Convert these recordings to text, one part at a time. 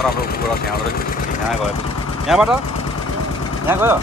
नराम्रो कुरा यहाँ आउँदो रहेछ यहाँ गएपछि यहाँबाट यहाँ गयो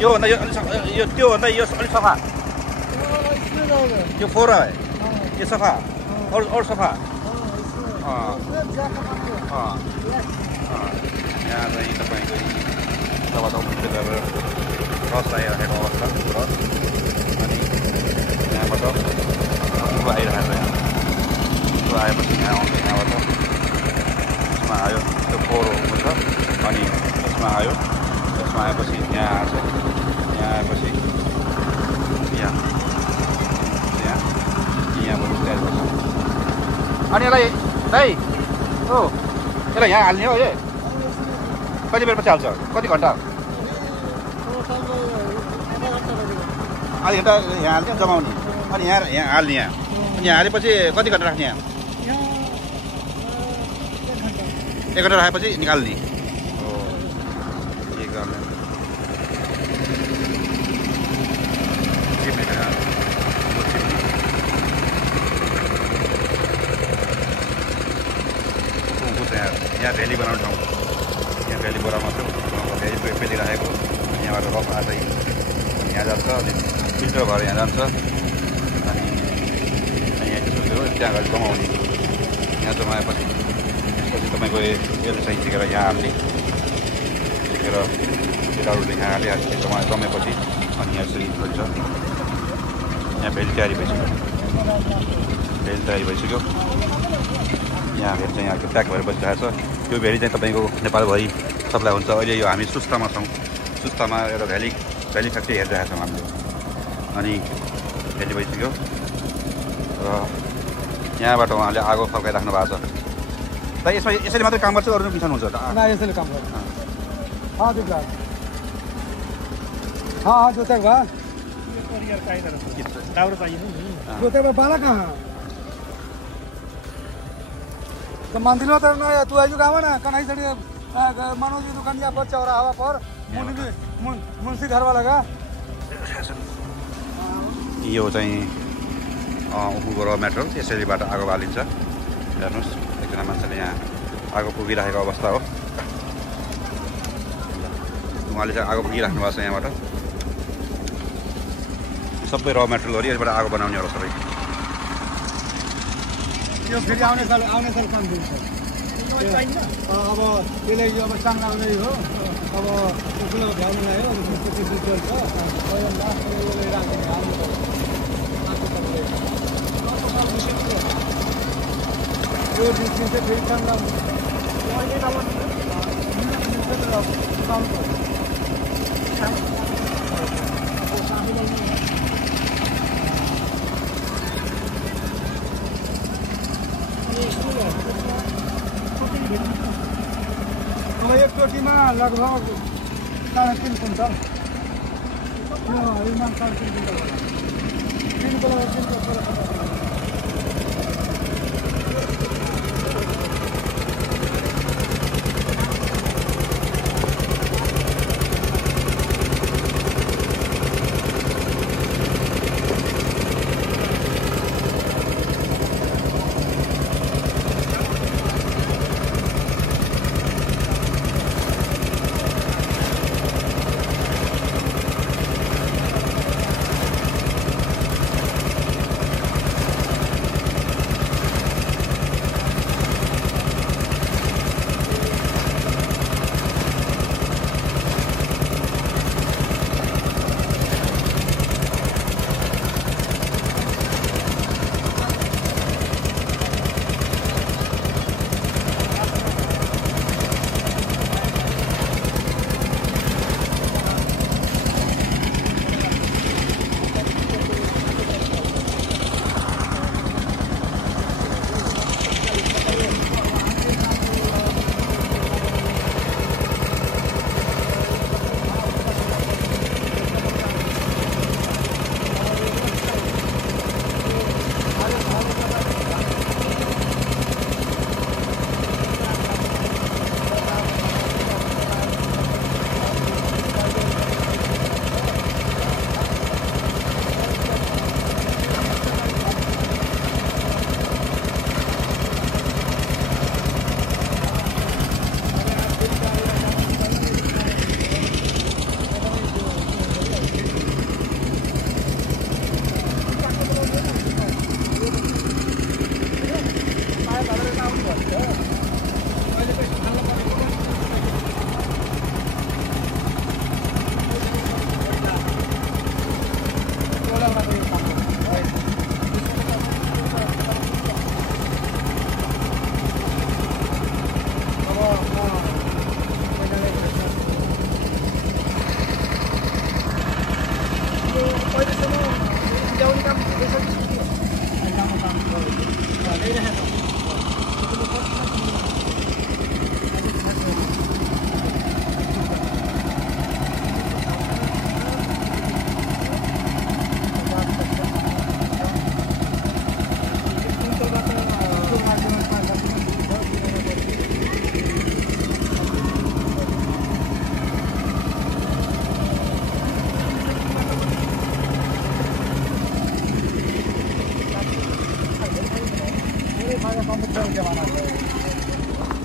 योभन्दा यो अलिक यो त्योभन्दा यो अलिक सफा यो फोहोर है यो सफा अरू सफा यहाँ चाहिँ तपाईँको तब मुख्य गरेर रस आइरहेको अवस्था रस अनि यहाँबाट कुरो आइरहेको छ यहाँ कुरो आएपछि यहाँ आउँछ यहाँबाट यसमा आयो त्यो फोहोर हुन्छ अनि यसमा आयो यसमा आएपछि यहाँ आएछ यहाँ आएपछि यहाँबाट तयार गर्छ अनि यसलाई दाइ हो यसलाई यहाँ हाल्ने हो ए कति बेरपछि हाल्छ कति घन्टा आधी घन्टा यहाँ हाल्ने जमाउने अनि यहाँ हाल्ने यहाँ अनि यहाँ हालेपछि कति घन्टा राख्ने यहाँ 1 घन्टा राखेपछि निकाल्ने हो के गर्ने यहाँ भ्याली बनाउने ठाउँ यहाँ भ्याली बोरामा छ भ्यालीको एकपट्टि राखेको यहाँबाट रस आएछ यहाँ जान्छ अनि फिल्टर भएर यहाँ जान्छ अनि यहाँ त्यसपछि त्यहाँ गएर जमाउने यहाँ जमाएपछि त्यसपछि तपाईँको यसले चाहिँ झिकेर यहाँ हाल्ने झिकेर केटाहरूले यहाँ हाले जमेपछि अनि यहाँ यसरी हुन्छ यहाँ भेली तयारी भइसक्यो यहाँ भेली चाहिँ यहाँको प्याक भएर बसिरहेको छ यो भेली चाहिँ तपाईँको नेपालभरि सप्लाई हुन्छ अहिले यो हामी सुस्तामा छौँ सुस्तामा एउटा भ्याली फ्याक्ट्री हेरिरहेको छौँ हामीले अनि भेली भइसक्यो र यहाँबाट उहाँले आगो फल्काइराख्नु भएको छ त यसमा यसरी मात्रै काम गर्छ अरू बिसाउनुहुन्छ यसरी काम गर्छ जोतेको भए जोतेको बाला कहाँ तो मंदिर में तो ना तू आयु गाँव ना कन्हई सड़ी मनोज की दुकान यहाँ पर चौराहा पर मुंशी घर वाला का यो चाहिँ उखुको र मेटेरियल यसरीबाट आगो बालिन्छ हेर्नुहोस् एकजना मान्छेले यहाँ आगो पुगिरहेको अवस्था हो उहाँले चाहिँ आगो पुगिराख्नु भएको छ यहाँबाट सबै र मेटेरियलहरू यसबाट आगो बनाउने हो सबै यो फेरि आउने साल काम दिन्छ अब त्यसले यो अब चाङ आउने हो अब ठुलो भ्याउनु आयो त्यसपछि चल्छ यो दिन चाहिँ फेरि चाङ अब एक चोटीमा लगभग 3.5 कुन्टल यो 3.5 कुन्टल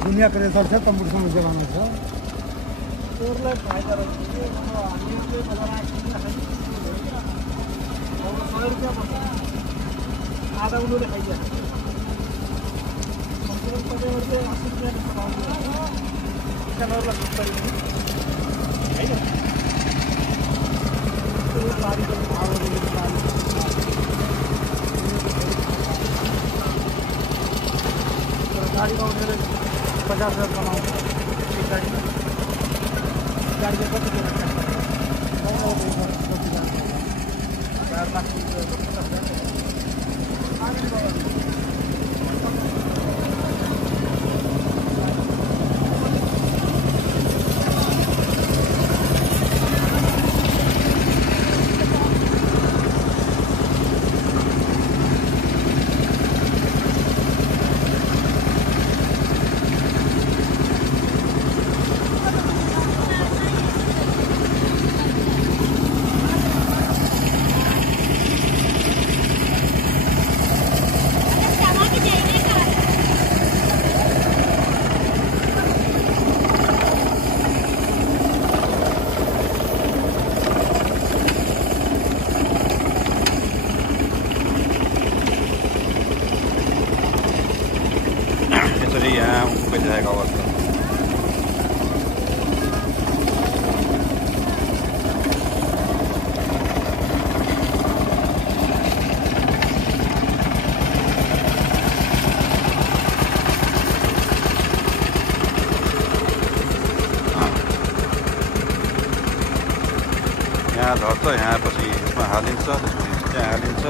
दुनिया के रेसर छ कम्पिटिसन जमाना छ त्यसलाई फाइदा रहेछ के अब हामीले बजार किन्न खाइ अब 100 रुपैयाँ पर्छ आधा उनीले खाइदिया कम्पिटिसन परेपछि 80 रुपैयाँ पाउँछ किसानहरुलाई सस्तै हैन त्यो बारीको भावले गाडी उनीले 50,000 कमाउँछ एक गाडीमा गाडीले कति देला यहाँ उभिरहेको अवस्था यहाँ झर्छ यहाँ पछि यसमा हालिन्छ त्यसपछि त्यहाँ हालिन्छ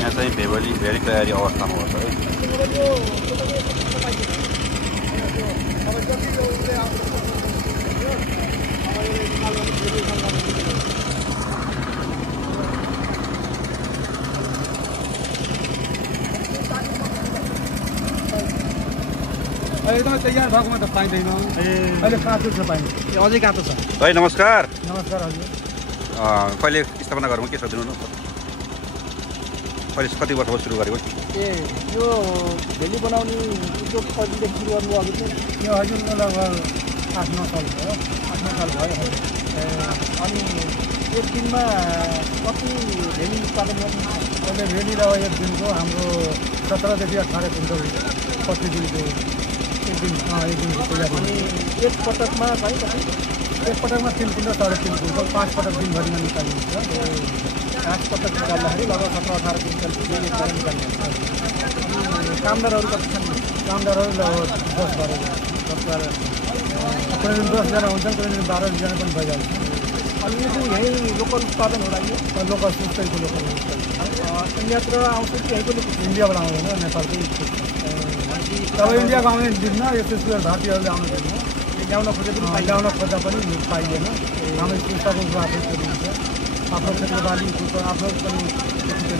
यहाँ चाहिँ भेरी तयारी अवस्थामा हो है एकदमै तयार भएकोमा त पाइँदैन अहिले काँचो छ पाइन्छ अझै काँचो छ है नमस्कार नमस्कार हजुर कहिले स्थापना गरौँ के छ दिनु अहिले कति वर्ष भयो सुरु गरेको ए यो भेली बनाउने उद्योग कहिलेदेखि सुरु गर्नुभएको थियो यो हजुर लगभग 8-9 साल भयो 8-9 साल भयो अनि एक दिनमा कति भेली उत्पादन गर्नु अहिले भेली र एक दिनको हाम्रो 17 देखि 18 क्विन्टल प्रतिदिनको एक दिनको तयारी अनि एक पटकमा चाहिँ एक पटकमा 3 क्विन्टल 3.5 क्विन्टल 5 पटक दिनभरिमा निकालिन्छ 5 पटक निकाल्दाखेरि लगभग 17-18 क्विन्टल निकाल्ने अनि कामदारहरू कति छन् कामदारहरू लगभग 10 12 कुनै दिन 10 जना हुन्छन् कुनै दिन 12 जना पनि भइहाल्छ अनि यो चाहिँ यहीँ लोकल उत्पादन होला यो लोकल सुस्तैको लोकल अन्यत्र आउँछ कि यहीँको इन्डियाबाट आउँदैन नेपालकै तब इन्डियाको आउने दिनमा यस्तो सुगर भारतीयहरूले आउनु दिन्न ल्याउन खोजे पनि ल्याउन खोज्दा पनि पाइँदैन हाम्रो सुस्ताको आफै हुन्छ आफ्नो क्षेत्र बाली आफ्नो पनि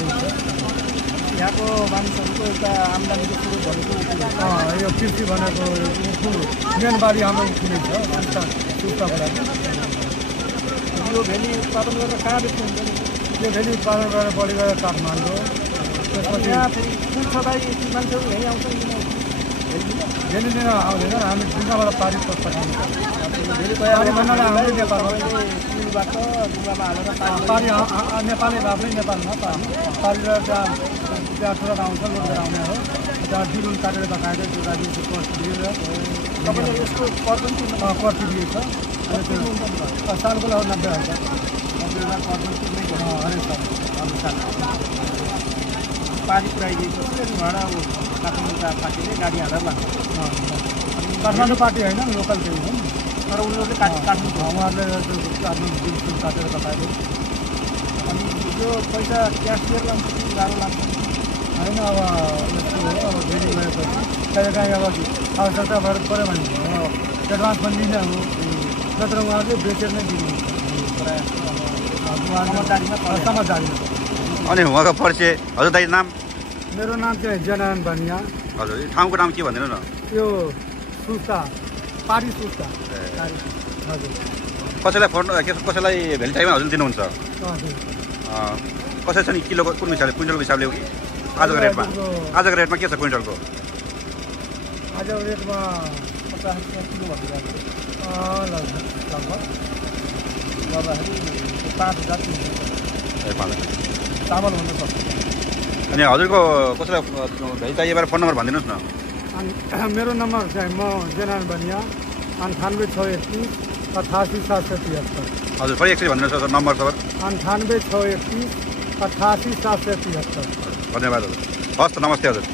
हुन्छ यहाँको मानिसहरूको एउटा आम्दानीको स्रोत भनेको यो कृषि भनेको मेन बाली हाम्रो ठुलै छ सुस्ताबाट यो भेली उत्पादन गरेर कहाँ बेच्नुहुन्छ यो भेली उत्पादन गरेर बढी गरेर काठमाडौँ त्यसपछि यहाँ फेरि कुन सबै मान्छेहरू यहीँ आउँछ भेली लिन आउँदैन हामी ढुङ्गाबाट पारी प्रस्त खानु पारी नेपाली आफ्नै नेपालमा पारेर त्यहाँ सुरत आउँछ लोडेर आउने हो त्यहाँ दिरुन काटेर बकाएर त्यो गाडीको पर्ची दिएर तपाईँले यसको पर्ची दिएछ सालको लागि 90,000 हरेक साल पारी पुऱ्याइदिएपछि भाडा काठमाडौँ पार्टीले गाडी हालेर लाग्छ काठमाडौँ पार्टी होइन लोकल चाहिँ हो तर उनीहरूले काट्नु उहाँहरूले आफ्नो बिल काटेर बताएर अनि यो पैसा क्यास दिएर लान्छ कि गाह्रो लाग्छ होइन अब यस्तो हो अब भेरी गएपछि कहिले काहीँ अब आवश्यकता भएर पऱ्यो भने एडभान्स पनि लिने हो नत्र उहाँहरूले बेचेर नै दिनुहुन्छ प्रायः समझदारीमा अनि उहाँको परिचय हजुर दाइ नाम मेरो नाम चाहिँ जनारायण बनिया हजुर ठाउँको नाम के भनिदिनु न यो सुस्ता पारी सुस्ता हजुर कसैलाई फोन कसैलाई भेली टाइममा हजुर दिनुहुन्छ कसै छ नि किलोको कुन हिसाबले क्विन्टलको हिसाबले हो कि आजको रेटमा के छ क्विन्टलको आजको रेटमा 50 किलो भन्नु लगभग 5,000 चामल हुनुपर्छ अनि हजुरको कसैलाई भेजी चाहिए फोन नम्बर भनिदिनुहोस् न अनि मेरो नम्बर चाहिँ म जनारायण बनिया 9861 88,773 हजुर फेरि एकचोटि भनिदिनुहोस् नम्बर सर 9861 88,773 धन्यवाद हजुर हस् त नमस्ते हजुर